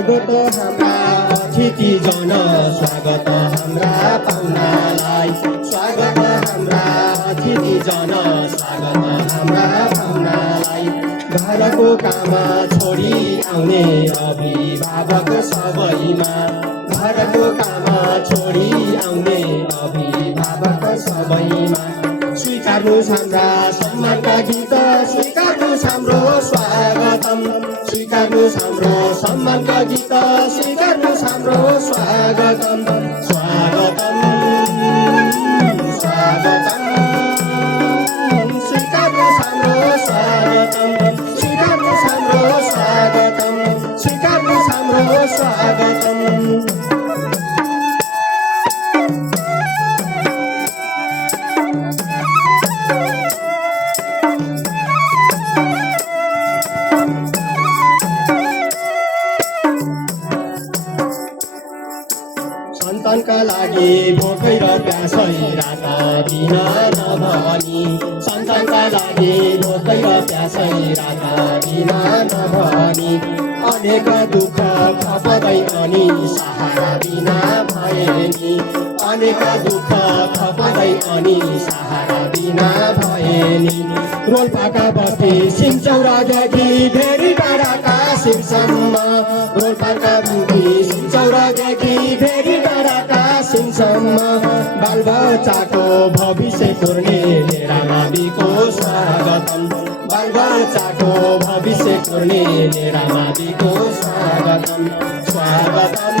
स्वागत हाम्रा अतिथिजन स्वागत हाम्रा पाहुनालाई स्वागत हाम्रा अतिथिजन स्वागत हाम्रा पाहुनालाई घरको काम छोडी आउने अभिभावक सबैमा घरको काम छोडी आउने अभिभावक सबैमा स्वीकार्नुहोस् हाम्रा सम्मानका गीत स्वीकार्नुहोस् हाम्रो स्वागतम स्वीकार्नुहोस् हाम्रो सम्मानका गीत स्वीकार्नुहोस् हाम्रो स्वागतम स्वागतम स्वागतम स्वीकार्नुहोस् हाम्रो स्वागतम स्वीकार्नुहोस् हाम्रो स्वागतम स्वीकार्नुहोस् हाम्रो स्वागतम सन्तानका लागि भोकै र प्यासै रात दिन नभनी सन्तानका लागि भोकै र प्यासै रात दिन नभनी अनेक दुःख खप्दै अनि सहारा बिना भए नि अनेक दुःख खप्दै अनि सहारा बिना भए नि रोल्पाका बस्ती सिंचौरादेखि भेरी डाँडाका सिंहसम्म रोल्पाका बस्ती सिंचौरादेखि भेरी डाँडाका सिंहसम्म बालबच्चाको भविष्य कोर्ने मेरा माविको स्वागतम बालबच्चाको भविष्य कोर्ने मेरा माविको स्वागतम स्वागतम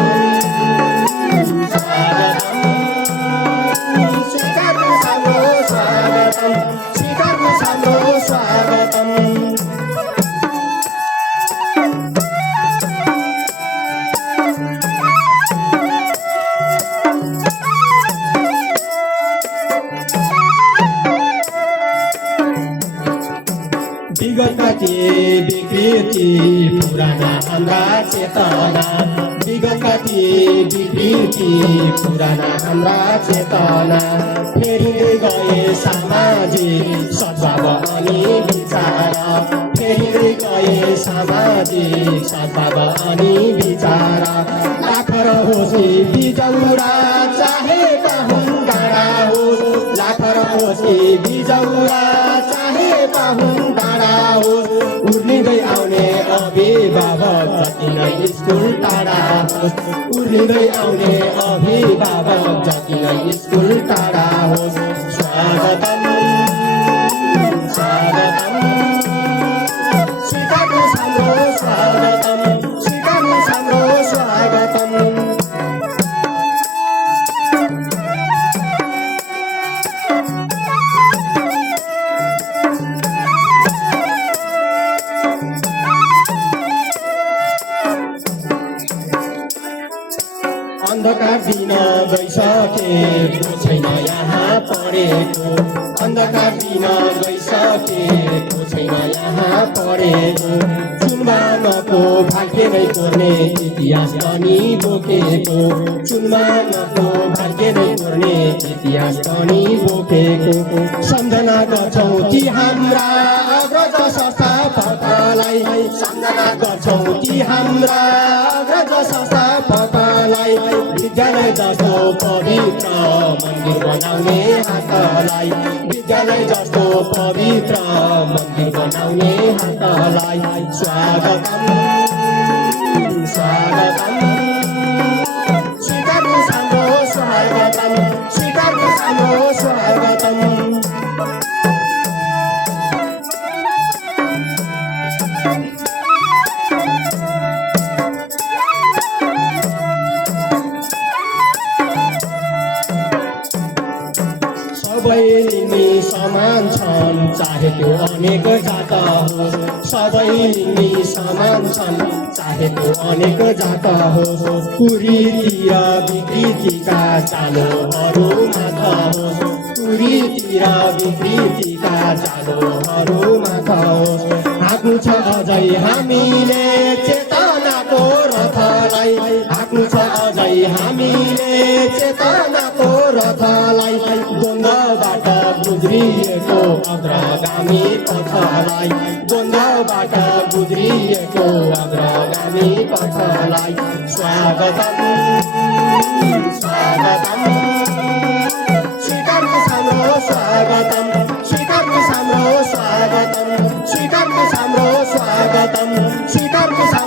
स्वागतम स्वीकार्नुहोस् हाम्रो स्वागतम स्वीकार्नुहोस् हाम्रो स्वागतम विगतका ती विकृति पुराना हाम्रा चेतना विगतका ती विकृति पुराना हाम्रा चेतना फेरिँदै गए सामाजिक सद्भाव अनि विचार फेरिँदै गए सामाजिक सद्भाव अनि विचार लाख रहोस् बिजौरा चाहे पाहुन डाँडा होस् लाख रहोस् बिजौरा चाहे पाहुन डाँडा होस् उर्लिँदै आउने अभिभावक जति नै स्कुल टाढा होस् उर्लिँदै आउने अभिभावक जति नै स्कुल टाढा होस् स्वागतम स्वागतम स्वीकार्नुहोस् हाम्रो स्वागतम स्वीकार्नुहोस् हाम्रो स्वागतम अन्धकार दिन गइसकेको छैन यहाँ पढेको अन्धकार दिन गइसकेको छैन यहाँ पढेको चुनमानको भाग्य नै कोर्ने इतिहास पनि बोकेको चुनमानको भाग्य नै कोर्ने इतिहास पनि बोकेको सम्झना गर्छौँ ती हाम्रा अग्रज संस्थापकलाई सम्झना गर्छौँ ती हाम्रा अग्रज संस्थापकलाई विद्यालय जस्तो पवित्र मन्दिर बनाउने हातलाई विद्यालय जस्तो पवित्र मन्दिर बनाउने हातलाई स्वागतम स्वागतम स्वीकार्नुहोस् हाम्रो स्वागतम स्वीकार्नुहोस् हाम्रो स्वागतम सबै लिङ्गी समान छन् चाहे त्यो अनेक जात होस् सबै लिङ्गी समान छन् चाहे त्यो अनेक जात होस् कुरीतिर विकृतिका चालोहरू मात्र होस् कुरीतिर विकृतिका चालोहरू मात्र होस् हाँक्नु छ अझै हामीले चेतनाको रथलाई हाँक्नु छ अझै हामीले चेतनाको रथलाई द्वन्द्वबाट गुज्रिएको अग्रगामी पथलाई द्वन्द्वबाट गुज्रिएको अग्रगामी पथलाई स्वागतम स्वागतम स्वीकार्नुहोस् हाम्रो स्वागतम स्वीकार्नुहोस् हाम्रो स्वागतम स्वीकार्नुहोस् हाम्रो स्वागतम स्वीकार्नुहोस्